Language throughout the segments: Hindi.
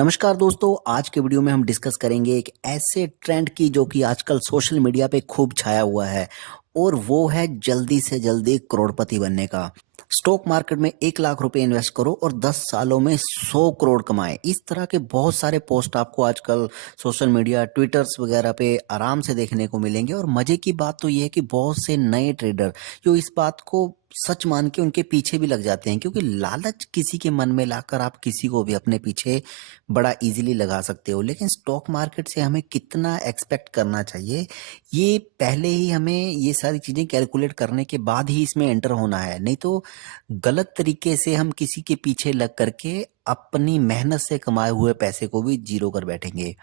नमस्कार दोस्तों, आज के वीडियो में हम डिस्कस करेंगे एक ऐसे ट्रेंड की जो कि आजकल सोशल मीडिया पे खूब छाया हुआ है और वो है जल्दी से जल्दी करोड़पति बनने का। स्टॉक मार्केट में 1 लाख रुपए इन्वेस्ट करो और 10 सालों में 100 करोड़ कमाए। इस तरह के बहुत सारे पोस्ट आपको आजकल सोशल मीडिया, ट्विटर्स वगैरह पे आराम से देखने को मिलेंगे और मजे की बात तो ये है कि बहुत से नए ट्रेडर जो इस बात को सच मान के उनके पीछे भी लग जाते हैं, क्योंकि लालच किसी के मन में लाकर आप किसी को भी अपने पीछे बड़ा इजीली लगा सकते हो। लेकिन स्टॉक मार्केट से हमें कितना एक्सपेक्ट करना चाहिए, ये पहले ही हमें ये सारी चीज़ें कैलकुलेट करने के बाद ही इसमें एंटर होना है। नहीं तो गलत तरीके से हम किसी के पीछे लग करके अपनी मेहनत से कमाए हुए पैसे को भी ज़ीरो कर बैठेंगे।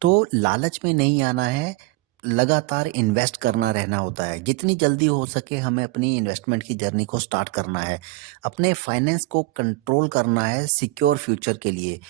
तो लालच में नहीं आना है, लगातार इन्वेस्ट करना रहना होता है। जितनी जल्दी हो सके हमें अपनी इन्वेस्टमेंट की जर्नी को स्टार्ट करना है। अपने फाइनेंस को कंट्रोल करना है सिक्योर फ्यूचर के लिए।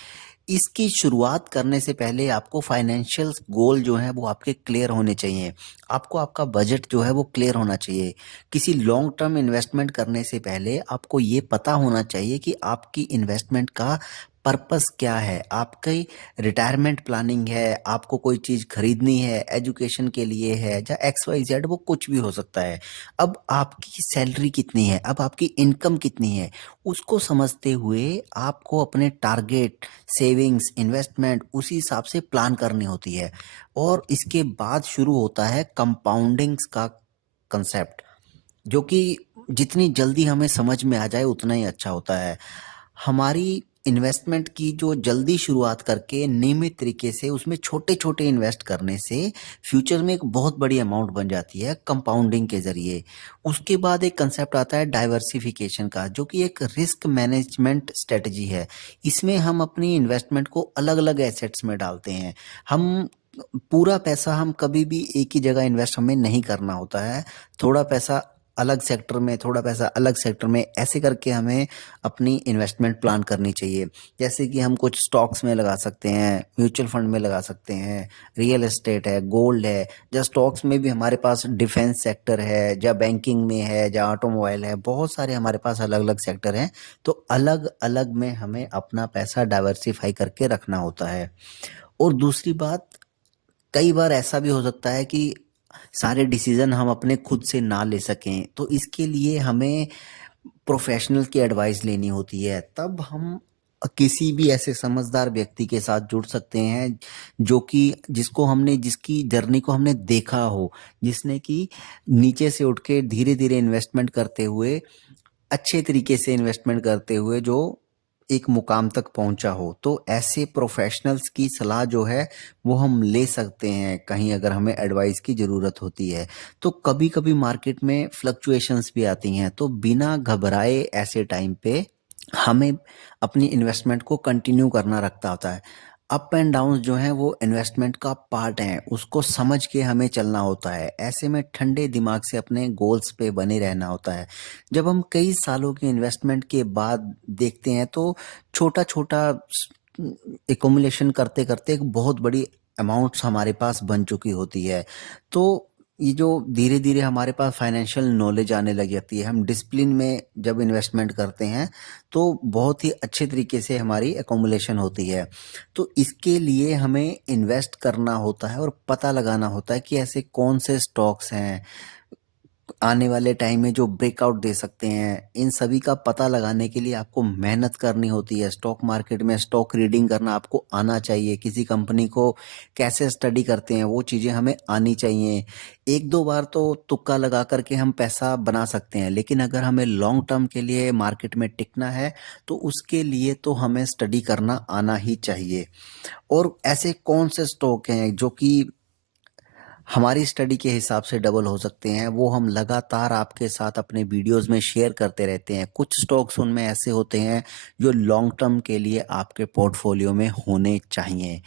इसकी शुरुआत करने से पहले आपको फाइनेंशियल गोल जो हैं वो आपके क्लियर होने चाहिए। आपको आपका बजट जो है वो क्लियर होना चाहिए। किसी लॉन्ग टर्म इन्वेस्टमेंट करने से पहले आपको ये पता होना चाहिए कि आपकी इन्वेस्टमेंट का पर्पस क्या है। आपकी रिटायरमेंट प्लानिंग है, आपको कोई चीज़ खरीदनी है, एजुकेशन के लिए है या एक्स वाई जेड, वो कुछ भी हो सकता है। अब आपकी सैलरी कितनी है, अब आपकी इनकम कितनी है, उसको समझते हुए आपको अपने टारगेट, सेविंग्स, इन्वेस्टमेंट उसी हिसाब से प्लान करनी होती है। और इसके बाद शुरू होता है कंपाउंडिंग्स का कंसेप्ट, जो कि जितनी जल्दी हमें समझ में आ जाए उतना ही अच्छा होता है। हमारी इन्वेस्टमेंट की जो जल्दी शुरुआत करके नियमित तरीके से उसमें छोटे-छोटे इन्वेस्ट करने से फ्यूचर में एक बहुत बड़ी अमाउंट बन जाती है कंपाउंडिंग के ज़रिए। उसके बाद एक कंसेप्ट आता है डाइवर्सिफिकेशन का, जो कि एक रिस्क मैनेजमेंट स्ट्रेटजी है। इसमें हम अपनी इन्वेस्टमेंट को अलग-अलग एसेट्स में डालते हैं। हम पूरा पैसा हम कभी भी एक ही जगह इन्वेस्ट हमें नहीं करना होता है। थोड़ा पैसा अलग सेक्टर में, थोड़ा पैसा अलग सेक्टर में, ऐसे करके हमें अपनी इन्वेस्टमेंट प्लान करनी चाहिए। जैसे कि हम कुछ स्टॉक्स में लगा सकते हैं, म्यूचुअल फंड में लगा सकते हैं, रियल एस्टेट है, गोल्ड है, या स्टॉक्स में भी हमारे पास डिफेंस सेक्टर है, या बैंकिंग में है, या ऑटोमोबाइल है, बहुत सारे हमारे पास अलग-अलग सेक्टर हैं। तो अलग-अलग में हमें अपना पैसा डाइवर्सिफ़ाई करके रखना होता है। और दूसरी बात, कई बार ऐसा भी हो सकता है कि सारे डिसीज़न हम अपने खुद से ना ले सकें, तो इसके लिए हमें प्रोफ़ेशनल की एडवाइस लेनी होती है। तब हम किसी भी ऐसे समझदार व्यक्ति के साथ जुड़ सकते हैं, जो कि जिसकी जर्नी को हमने देखा हो, जिसने कि नीचे से उठ के धीरे-धीरे इन्वेस्टमेंट करते हुए, अच्छे तरीके से इन्वेस्टमेंट करते हुए जो एक मुकाम तक पहुँचा हो। तो ऐसे प्रोफ़ेशनल्स की सलाह जो है वो हम ले सकते हैं, कहीं अगर हमें एडवाइस की ज़रूरत होती है। तो कभी-कभी मार्केट में फ्लक्चुएशंस भी आती हैं, तो बिना घबराए ऐसे टाइम पे हमें अपनी इन्वेस्टमेंट को कंटिन्यू करना रखता होता है। अप एंड डाउन्स जो हैं वो इन्वेस्टमेंट का पार्ट हैं, उसको समझ के हमें चलना होता है। ऐसे में ठंडे दिमाग से अपने गोल्स पे बने रहना होता है। जब हम कई सालों की इन्वेस्टमेंट के बाद देखते हैं तो छोटा-छोटा एक्युमुलेशन करते-करते एक बहुत बड़ी अमाउंट्स हमारे पास बन चुकी होती है। तो ये जो धीरे-धीरे हमारे पास फाइनेंशियल नॉलेज आने लग जाती है, हम डिसिप्लिन में जब इन्वेस्टमेंट करते हैं, तो बहुत ही अच्छे तरीके से हमारी एक्युमुलेशन होती है। तो इसके लिए हमें इन्वेस्ट करना होता है और पता लगाना होता है कि ऐसे कौन से स्टॉक्स हैं आने वाले टाइम में जो ब्रेकआउट दे सकते हैं। इन सभी का पता लगाने के लिए आपको मेहनत करनी होती है। स्टॉक मार्केट में स्टॉक रीडिंग करना आपको आना चाहिए। किसी कंपनी को कैसे स्टडी करते हैं वो चीज़ें हमें आनी चाहिए। 1-2 बार तो तुक्का लगा कर के हम पैसा बना सकते हैं, लेकिन अगर हमें लॉन्ग टर्म के लिए मार्केट में टिकना है तो उसके लिए तो हमें स्टडी करना आना ही चाहिए। और ऐसे कौन से स्टॉक हैं जो कि हमारी स्टडी के हिसाब से डबल हो सकते हैं, वो हम लगातार आपके साथ अपने वीडियोज़ में शेयर करते रहते हैं। कुछ स्टॉक्स उनमें ऐसे होते हैं जो लॉन्ग टर्म के लिए आपके पोर्टफोलियो में होने चाहिए।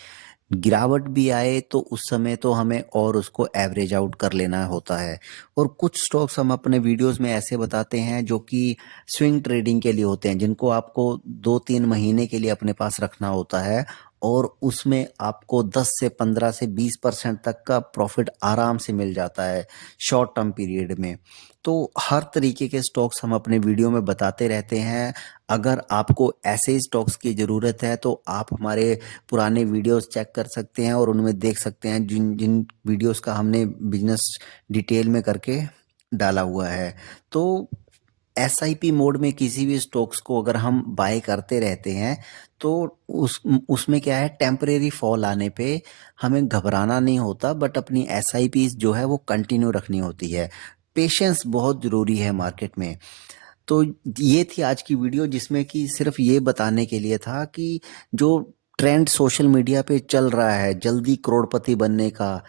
गिरावट भी आए तो उस समय तो हमें और उसको एवरेज आउट कर लेना होता है। और कुछ स्टॉक्स हम अपने वीडियोज़ में ऐसे बताते हैं जो कि स्विंग ट्रेडिंग के लिए होते हैं, जिनको आपको 2-3 महीने के लिए अपने पास रखना होता है और उसमें आपको 10 से 15 से 20% तक का प्रॉफ़िट आराम से मिल जाता है शॉर्ट टर्म पीरियड में। तो हर तरीके के स्टॉक्स हम अपने वीडियो में बताते रहते हैं। अगर आपको ऐसे स्टॉक्स की ज़रूरत है तो आप हमारे पुराने वीडियोस चेक कर सकते हैं और उनमें देख सकते हैं जिन जिन वीडियोस का हमने बिजनेस डिटेल में करके डाला हुआ है। तो एसआईपी मोड में किसी भी स्टॉक्स को अगर हम बाय करते रहते हैं तो उसमें क्या है, टेम्परेरी फॉल आने पे हमें घबराना नहीं होता, बट अपनी एसआईपी जो है वो कंटिन्यू रखनी होती है। पेशेंस बहुत ज़रूरी है मार्केट में। तो ये थी आज की वीडियो, जिसमें कि सिर्फ ये बताने के लिए था कि जो ट्रेंड सोशल मीडिया पे चल रहा है जल्दी करोड़पति बनने का,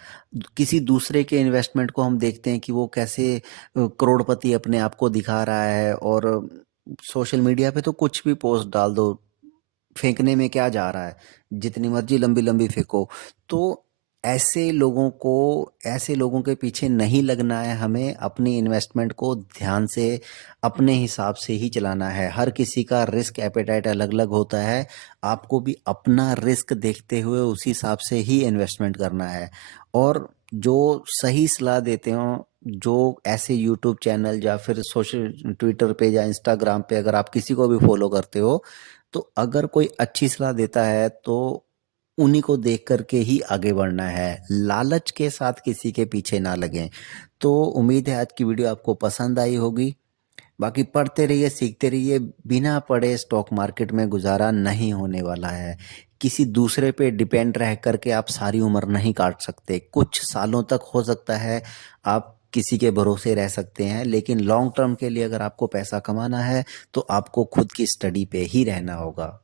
किसी दूसरे के इन्वेस्टमेंट को हम देखते हैं कि वो कैसे करोड़पति अपने आप को दिखा रहा है, और सोशल मीडिया पे तो कुछ भी पोस्ट डाल दो, फेंकने में क्या जा रहा है, जितनी मर्जी लंबी लंबी फेंको। तो ऐसे लोगों के पीछे नहीं लगना है, हमें अपनी इन्वेस्टमेंट को ध्यान से अपने हिसाब से ही चलाना है। हर किसी का रिस्क एपेटाइट अलग अलग होता है, आपको भी अपना रिस्क देखते हुए उसी हिसाब से ही इन्वेस्टमेंट करना है। और जो सही सलाह देते हो, जो ऐसे यूट्यूब चैनल या फिर सोशल ट्विटर पे या इंस्टाग्राम पे अगर आप किसी को भी फॉलो करते हो, तो अगर कोई अच्छी सलाह देता है तो उन्हीं को देख करके ही आगे बढ़ना है, लालच के साथ किसी के पीछे ना लगें। तो उम्मीद है आज की वीडियो आपको पसंद आई होगी। बाकी पढ़ते रहिए, सीखते रहिए, बिना पढ़े स्टॉक मार्केट में गुजारा नहीं होने वाला है। किसी दूसरे पे डिपेंड रह करके आप सारी उम्र नहीं काट सकते, कुछ सालों तक हो सकता है आप किसी के भरोसे रह सकते हैं, लेकिन लॉन्ग टर्म के लिए अगर आपको पैसा कमाना है तो आपको खुद की स्टडी पे ही रहना होगा।